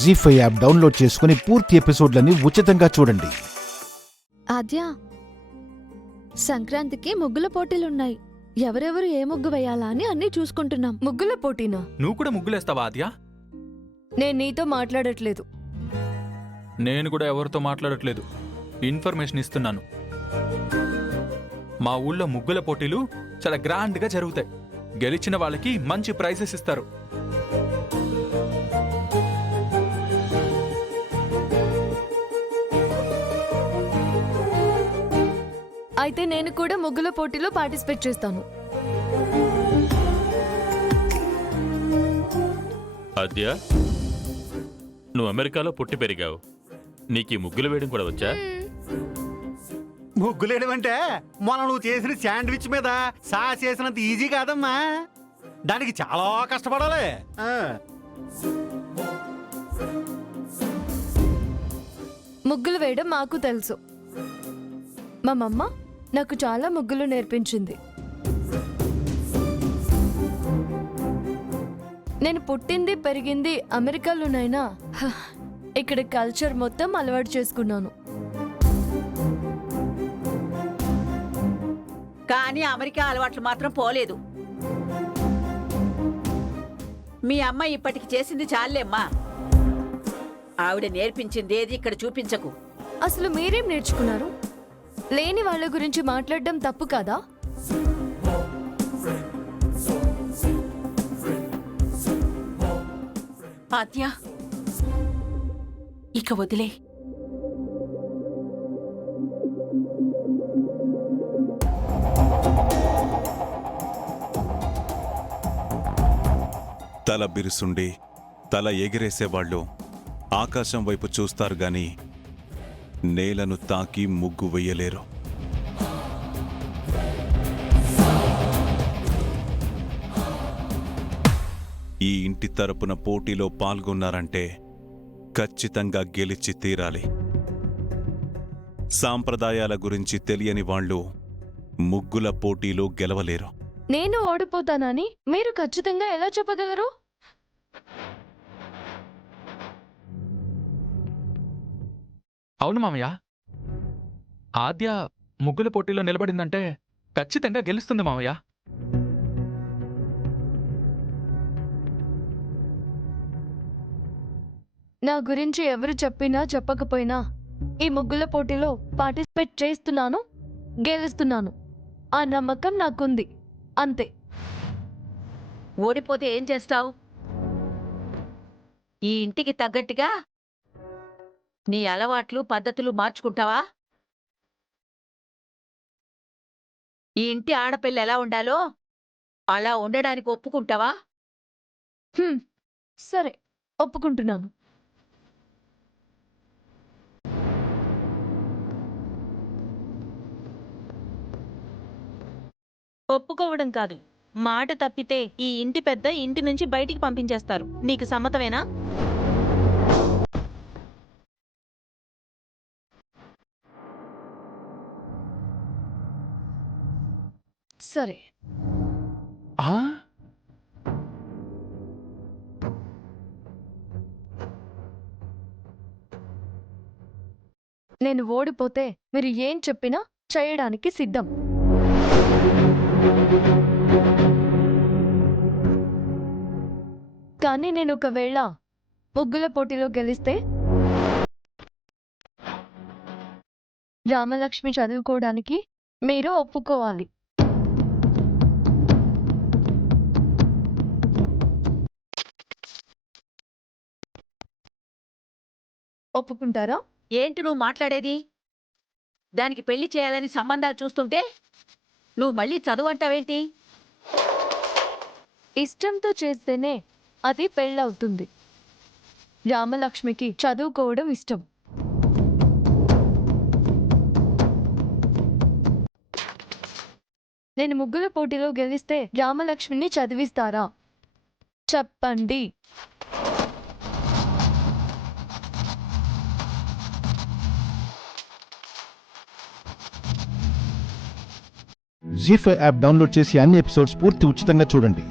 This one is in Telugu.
జీ5 యాప్ డౌన్లోడ్ చేసుకుని పూర్తి ఎపిసోడ్లని ఉచితంగా చూడండి. ఆద్య, సంక్రాంతికి ముగ్గుల పోటీలున్నాయి. ఎవరెవరు ఏ ముగ్గు వేయాలా అని అన్నీ చూసుకుంటున్నాం. ముగ్గుల పోటీనా? నువ్వు కూడా ముగ్గులేస్తావా ఆద్య? నేను నీతో మాట్లాడట్లేదు. నేను కూడా ఎవరితో మాట్లాడట్లేదు, ఇన్ఫర్మేషన్ ఇస్తున్నాను. మా ఊళ్ళో ముగ్గుల పోటీలు చాలా గ్రాండ్గా జరుగుతాయి. గెలిచిన వాళ్ళకి మంచి ప్రైజెస్ ఇస్తారు. అయితే నేను కూడా ముగ్గుల పోటీలో పార్టిసిపేట్ చేస్తాను. ఆద్య, నువ్వు అమెరికాలో పుట్టి పెరిగావు. నీకు ఈ ముగ్గులు వేయడం కూడా వచ్చా? ముగ్గులేయడం అంటే మొన్న నువ్వు చేసిన శాండ్విచ్ మీద సాస్ చేసినంత ఈజీ కాదమ్మా. దానికి చాలా కష్టపడాలి. ముగ్గులు వేయడం మాకు తెలుసు. మా మమ్మ నాకు చాలా ముగ్గులు నేర్పించింది. నేను పుట్టింది పెరిగింది అమెరికాలోనైనా ఇక్కడ కల్చర్ మొత్తం అలవాటు చేసుకున్నాను. కానీ అమెరికా అలవాట్లు మాత్రం పోలేదు. మీ అమ్మ ఇప్పటికి చేసింది చాలేమ్మా. ఆవిడ నేర్పించింది ఏది ఇక్కడ చూపించకు. అసలు మీరేం నేర్చుకున్నారు? లేని వాళ్ళ గురించి మాట్లాడడం తప్పు కాదా? ఆద్య, ఇక వదిలే. తల బిరుసుండి తల ఎగిరేసేవాళ్ళు ఆకాశం వైపు చూస్తారు గాని నేలను తాకి ముగ్గు వెయ్యలేరు. ఈ ఇంటి తరపున పోటీలో పాల్గొన్నారంటే ఖచ్చితంగా గెలిచి తీరాలి. సాంప్రదాయాల గురించి తెలియని వాళ్ళు ముగ్గుల పోటీలో గెలవలేరు. నేను ఓడిపోతానని మీరు ఖచ్చితంగా ఎలా చెప్పగలరు? అవును మామయ్య, ఆద్య ముగ్గుల పోటీలో నిలబడిందంటే ఖచ్చితంగా గెలుస్తుంది మామయ్య. నా గురించి ఎవరు చెప్పినా చెప్పకపోయినా ఈ ముగ్గుల పోటీలో పార్టిసిపేట్ చేస్తున్నాను, గెలుస్తున్నాను. ఆ నమ్మకం నాకుంది, అంతే. ఓడిపోతే ఏం చేస్తావు? ఈ ఇంటికి తగ్గట్టుగా నీ అలవాట్లు పద్ధతులు మార్చుకుంటావా? ఈ ఇంటి ఆడపిల్ల ఎలా ఉండాలో అలా ఉండడానికి ఒప్పుకుంటావా? సరే, ఒప్పుకుంటున్నాను. ఒప్పుకోవడం కాదు, మాట తప్పితే ఈ ఇంటి పెద్ద ఇంటి నుంచి బయటికి పంపించేస్తారు. నీకు సమ్మతమేనా? సరే. నేను ఓడిపోతే మీరు ఏం చెప్పినా చేయడానికి సిద్ధం. కానీ నేను ఒకవేళ ముగ్గుల పోటీలో గెలిస్తే రామలక్ష్మి చదువుకోవడానికి మీరు ఒప్పుకోవాలి. ఒప్పుకుంటారా? ఏంటి నువ్వు మాట్లాడేది? దానికి పెళ్లి చేయాలని సంబంధాలు చూస్తుంటే నువ్వు మళ్ళీ చదువు అంటావేంటి? ఇష్టంతో చేస్తేనే అది పెళ్ళవుతుంది. రామలక్ష్మికి చదువుకోవడం ఇష్టం. నేను ముగ్గుల పోటీలో గెలిస్తే రామలక్ష్మిని చదివిస్తారా? చెప్పండి. జీ5 యాప్ డౌన్లోడ్ చేసి అన్ని ఎపిసోడ్స్ పూర్తి ఉచితంగా చూడండి.